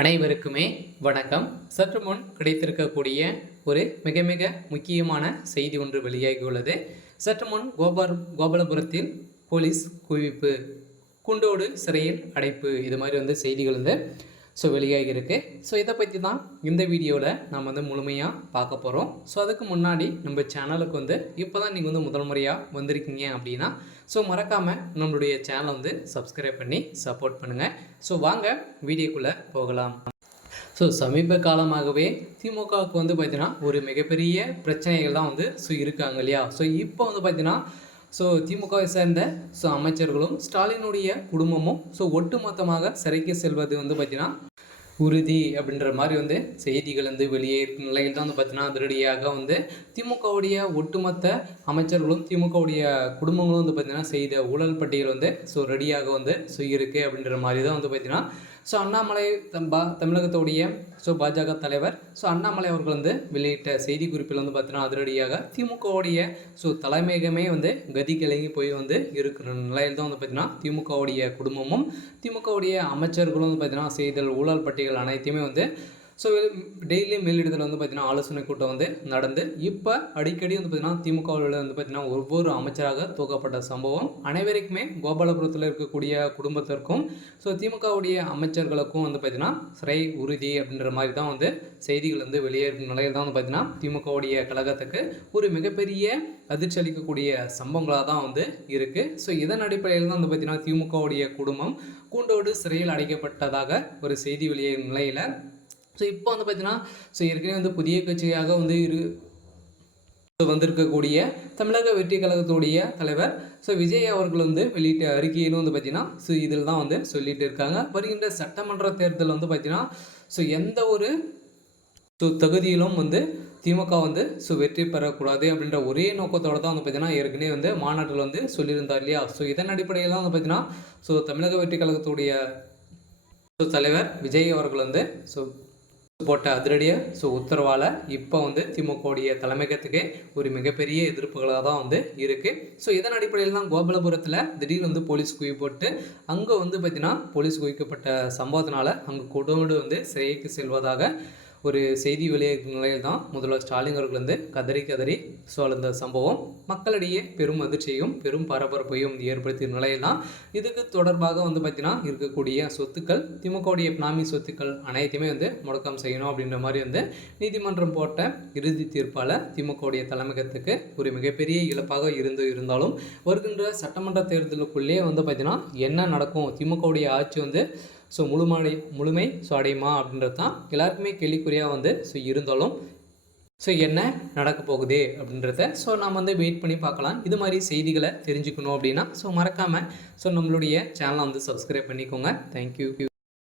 அனைவருக்குமே வணக்கம். சற்று முன் கிடைத்திருக்கக்கூடிய ஒரு மிக மிக முக்கியமான செய்தி ஒன்று வெளியாகியுள்ளது. சற்று முன் கோபாலபுரத்தில் போலீஸ் குவிப்பு, குண்டோடு சிறையில் அடைப்பு, இது மாதிரி செய்திகள் வெளியாகியிருக்கு. இதை பற்றி தான் இந்த வீடியோவில் நாம் முழுமையாக பார்க்க போகிறோம். அதுக்கு முன்னாடி நம்ம சேனலுக்கு இப்போ தான் நீங்கள் முதல் முறையாக வந்திருக்கீங்க அப்படின்னா மறக்காமல் நம்மளுடைய சேனலை சப்ஸ்கிரைப் பண்ணி சப்போர்ட் பண்ணுங்கள். வாங்க வீடியோக்குள்ளே போகலாம். சமீப காலமாகவே திமுகவுக்கு பார்த்தீங்கன்னா ஒரு மிகப்பெரிய பிரச்சனைகள் தான் இருக்காங்க இல்லையா. இப்போ பார்த்தீங்கன்னா திமுகவை சேர்ந்த அமைச்சர்களும் ஸ்டாலினுடைய குடும்பமும் ஒட்டுமொத்தமாக சிறைக்கு செல்வது பார்த்தீங்கன்னா உறுதி அப்படின்ற மாதிரி செய்திகள் வெளியேறும் நிலையில் தான் பார்த்தீங்கன்னா அதிரடியாக திமுகவுடைய ஒட்டுமொத்த அமைச்சர்களும் திமுகவுடைய குடும்பங்களும் பார்த்தீங்கன்னா செய்த ஊழல் பட்டியல் ரெடியாக இருக்குது அப்படின்ற மாதிரி தான் பார்த்தீங்கன்னா அண்ணாமலை தமிழகத்துடைய பாஜக தலைவர் அண்ணாமலை அவர்கள் வெளியிட்ட செய்தி குறிப்பில் பார்த்தீங்கன்னா அதிரடியாக திமுகவுடைய தலைமையகமே கதி கிளங்கி போய் இருக்கிற நிலையில் தான் பார்த்தீங்கன்னா திமுகவுடைய குடும்பமும் திமுகவுடைய அமைச்சர்களும் பார்த்தீங்கன்னா செய்தல் ஊழல் பட்டியல் அனைத்தையுமே டெய்லி மேலிடத்தில் பார்த்தீங்கன்னா ஆலோசனை கூட்டம் நடந்து இப்போ அடிக்கடி பார்த்தீங்கன்னா திமுகவில் பார்த்தீங்கன்னா ஒவ்வொரு அமைச்சராக தூக்கப்பட்ட சம்பவம் அனைவருக்குமே கோபாலபுரத்தில் இருக்கக்கூடிய குடும்பத்திற்கும் திமுகவுடைய அமைச்சர்களுக்கும் பார்த்தீங்கன்னா சிறை உறுதி அப்படின்ற மாதிரி தான் செய்திகள் வெளியேறும் நிலையில் தான் பார்த்தீங்கன்னா திமுகவுடைய கழகத்துக்கு ஒரு மிகப்பெரிய அதிர்ச்சி அளிக்கக்கூடிய சம்பவங்களாக தான் இருக்குது. இதன் அடிப்படையில் தான் பார்த்தீங்கன்னா திமுகவுடைய குடும்பம் கூண்டோடு சிறையில் அடைக்கப்பட்டதாக ஒரு செய்தி வெளியேறும் நிலையில் இப்போ பார்த்தீங்கன்னா ஏற்கனவே புதிய கட்சியாக வந்திருக்கக்கூடிய தமிழக வெற்றி கழகத்துடைய தலைவர் விஜய் அவர்கள் வெளியிட்ட அறிக்கையிலும் பார்த்தீங்கன்னா இதில் தான் சொல்லிட்டு இருக்காங்க. வருகின்ற சட்டமன்ற தேர்தல் பார்த்தீங்கன்னா எந்த ஒரு தகுதியிலும் திமுக வெற்றி பெறக்கூடாது அப்படின்ற ஒரே நோக்கத்தோடு தான் பார்த்தீங்கன்னா ஏற்கனவே மாநாட்டில் சொல்லியிருந்தார் இல்லையா. இதன் அடிப்படையில் தான் பார்த்தீங்கன்னா தமிழக வெற்றி கழகத்துடைய தலைவர் விஜய் அவர்கள் போட்ட அதிரடியாக உத்தரவால் இப்போ திமுகவுடைய தலைமையகத்துக்கு ஒரு மிகப்பெரிய எதிர்ப்புகளாக தான் இருக்குது. இதன் அடிப்படையில் தான் கோபாலபுரத்தில் திடீர் போலீஸ் குவி போட்டு அங்கே பார்த்தீங்கன்னா போலீஸ் குவிக்கப்பட்ட சம்பவத்தினால அங்கே கொடோடு சிறைக்கு செல்வதாக ஒரு செய்தி வெளியேறும் நிலையில் தான் முதல்வர் ஸ்டாலின் அவர்கள் கதறி அந்த சம்பவம் மக்களிடையே பெரும் அதிர்ச்சியையும் பெரும் பரபரப்பையும் ஏற்படுத்திய நிலையில் தான் இதுக்கு தொடர்பாக பார்த்தீங்கன்னா இருக்கக்கூடிய சொத்துக்கள் திமுகவுடைய பினாமி சொத்துக்கள் அனைத்தையுமே முடக்கம் செய்யணும் அப்படின்ற மாதிரி நீதிமன்றம் போட்ட இறுதி தீர்ப்பால் திமுகவுடைய தலைமையகத்துக்கு ஒரு மிகப்பெரிய இழப்பாக இருந்தாலும் வருகின்ற சட்டமன்ற தேர்தலுக்குள்ளே பார்த்தீங்கன்னா என்ன நடக்கும், திமுகவுடைய ஆட்சி முழுமை அடையுமா அப்படின்றது தான் எல்லாருக்குமே கேள்விக்குறியாக இருந்தாலும் என்ன நடக்க போகுது அப்படின்றத நாம் வெயிட் பண்ணி பார்க்கலாம். இது மாதிரி செய்திகளை தெரிஞ்சுக்கணும் அப்படின்னா மறக்காமல் நம்மளுடைய சேனலை சப்ஸ்கிரைப் பண்ணிக்கோங்க. தேங்க்யூ.